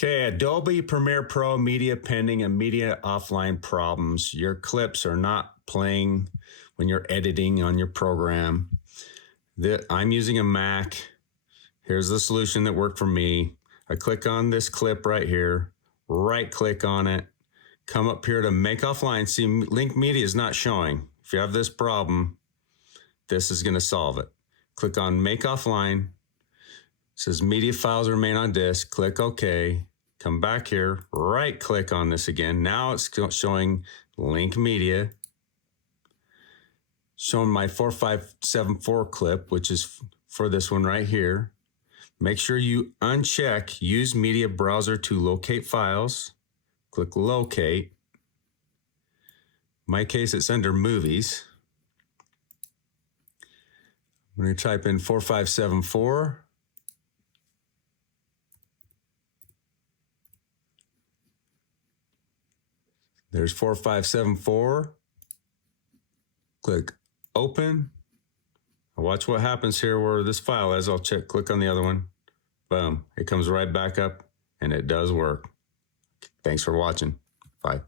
Okay, Adobe Premiere Pro media pending and media offline problems. Your clips are not playing when you're editing on your program. I'm using a Mac. Here's the solution that worked for me. I click on this clip right here, right click on it, come up here to make offline. See, link media is not showing. If you have this problem, this is going to solve it. Click on make offline. It says media files remain on disk. Click OK. Come back here, right click on this again. Now it's showing link media, showing my 4574 clip, which is for this one right here. Make sure you uncheck use media browser to locate files. Click locate. In my case, it's under movies. I'm going to type in 4574. There's 4574. Click open. Watch what happens here where this file is. I'll click on the other one. Boom. It comes right back up and it does work. Thanks for watching. Bye.